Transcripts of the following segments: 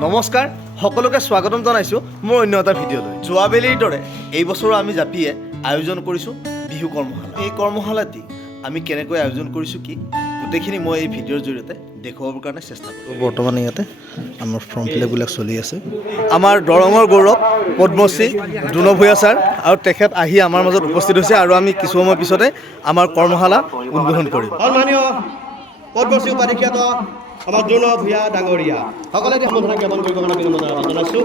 নমস্কাৰ সকলোকে স্বাগতম জনাইছোঁ মোৰ অন্য এটা ভিডিঅ'লৈ। যোৱাবেলিৰ দৰে এই বছৰো আমি জাপিয়ে আয়োজন কৰিছোঁ বিহু কৰ্মশালা। এই কৰ্মশালাটি আমি কেনেকৈ আয়োজন কৰিছোঁ কি গোটেইখিনি মই এই ভিডিঅ'ৰ জৰিয়তে দেখুৱাবৰ কাৰণে চেষ্টা কৰোঁ। বৰ্তমান ইয়াতে আমাৰ ফৰ্ম ফিলাপবিলাক চলি আছে। আমাৰ দৰঙৰ গৌৰৱ পদ্মশ্ৰী দুন ভূঞা ছাৰ আৰু তেখেত আহি আমাৰ মাজত উপস্থিত হৈছে আৰু আমি কিছু সময় পিছতে আমাৰ কৰ্মশালা উদ্বোধন কৰিম। সন্মানীয় পদ্মশ্ৰী উপাধিখ্যাত আমাৰ দ্ৰোণ ভূঞা ডাঙৰীয়া। সকলোকে সম্বোধনা জ্ঞাপন কৰিবৰ কাৰণে বিনম্ৰ আহ্বান জনাইছোঁ।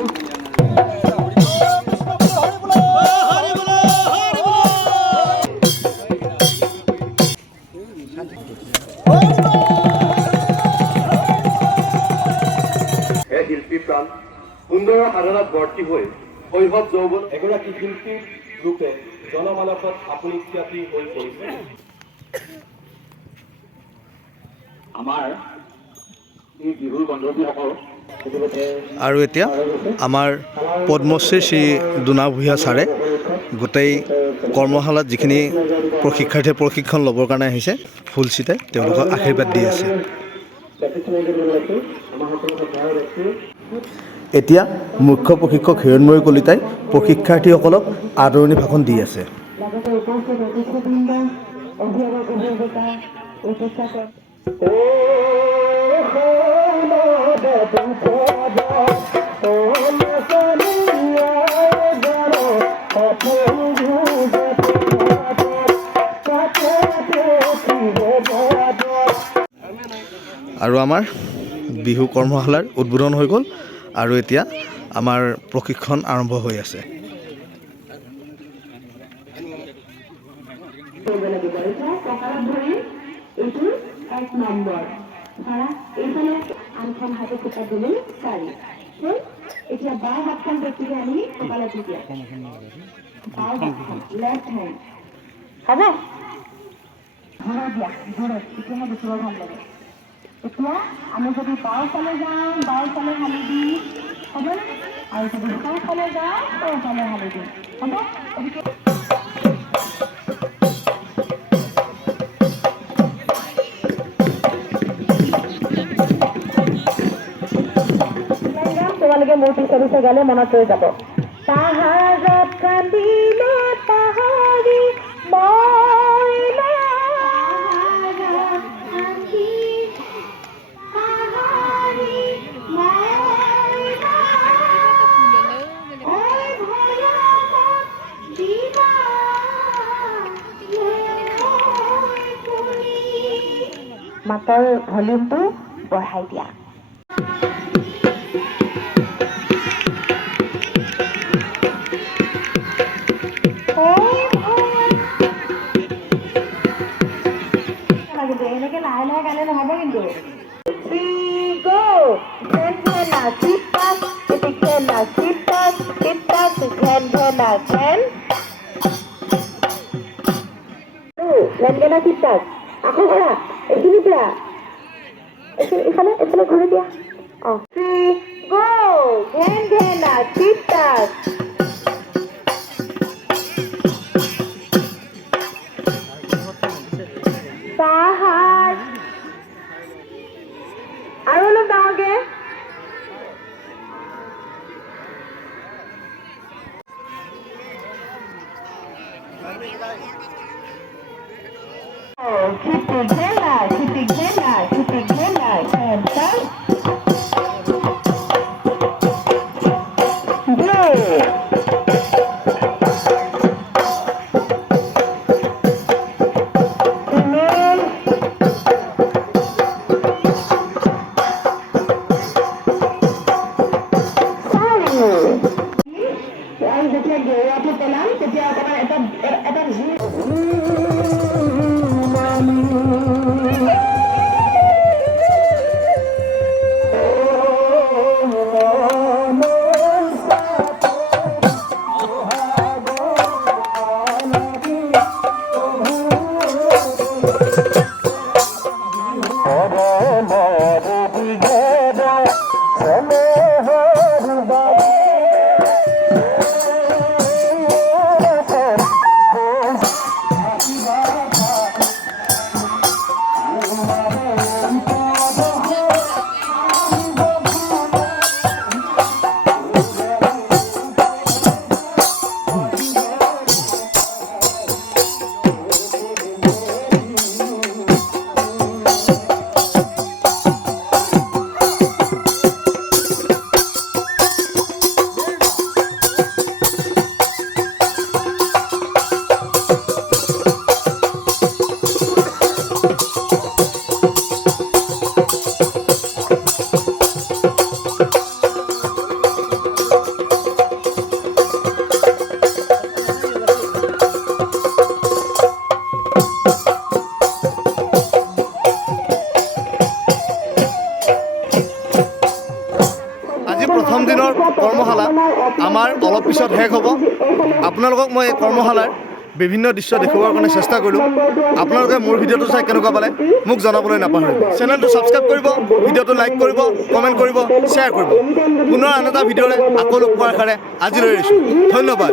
শিল্পী প্ৰাণ, সুন্দৰ সাধনাত ভৰ্তি হৈ শৈশৱ যৌৱন এগৰাকী শিল্পী ৰূপে জনমানসত হৈ পৰিছে। আমাৰ আৰু এতিয়া আমাৰ পদ্মশ্ৰী শ্ৰী দোনা ভূঞা ছাৰে গোটেই কৰ্মশালাত যিখিনি প্ৰশিক্ষাৰ্থীয়ে প্ৰশিক্ষণ ল'বৰ কাৰণে আহিছে ফুল চিটাই তেওঁলোকক আশীৰ্বাদ দি আছে। এতিয়া মুখ্য প্ৰশিক্ষক হিৰণময়ী কলিতাই প্ৰশিক্ষাৰ্থীসকলক আদৰণি ভাষণ দি আছে। আৰু আমাৰ বিহু কৰ্মশালাৰ উদ্বোধন হৈ গ'ল আৰু এতিয়া আমাৰ প্ৰশিক্ষণ আৰম্ভ হৈ আছে। এইটো এক নম্বৰ ধৰা এইফালে আনখন হাতে কোটা দিলো চাৰি ঠিক? এতিয়া বাওঁ হাতখন বেছিকে আনি কঁকালত দি দিয়া বাওঁ হাতখন লেফ্ট হেণ্ড হ'ব। ঘূৰাই দিয়া ঘূৰাই তেতিয়াহে দেখিব ভালো লাগে এতিয়া আমি যদি বাওঁ ফালে যাওঁ বাওঁ ফালে হালি দিম হ'বনে আৰু যদি সোঁফালে যাওঁ সোঁফালে হালি দিম। হ'ব? গতিকে তোমালোকে মোৰ পিছে পিছে গালে মনত ৰৈ যাব। পাহাৰত কান্দিলে পাহাৰী মইনা মাতৰ ভলিউমটো বঢ়াই দিয়া। এনেকে লাহে লাহে গালে নহ'ব কিন্তু Three, go! Ten, ten, a chipas, iti ten, a chipas, chipas, ten, ten, a ten. Two, লেনদেনা চিপাছ আকৌ কৰা এইখিনি পৰা এইখিনি ইফালে এইফালে ঘূৰি দিয়া অঁ থ্ৰী গ' ঘেন Okay. हो কৰ্মশালা আমাৰ অলপ পিছত শেষ হ'ব। আপোনালোকক মই এই কৰ্মশালাৰ বিভিন্ন দৃশ্য দেখুওৱাৰ কাৰণে চেষ্টা কৰিলোঁ। আপোনালোকে মোৰ ভিডিঅ'টো চাই কেনেকুৱা পালে মোক জনাবলৈ নাপাহৰিব। চেনেলটো ছাবস্ক্ৰাইব কৰিব, ভিডিঅ'টো লাইক কৰিব, কমেণ্ট কৰিব, শ্বেয়াৰ কৰিব। পুনৰ আন এটা ভিডিঅ'ৰে আকৌ লগ পোৱাৰ আশাৰে আজিলৈ এৰিছোঁ। ধন্যবাদ।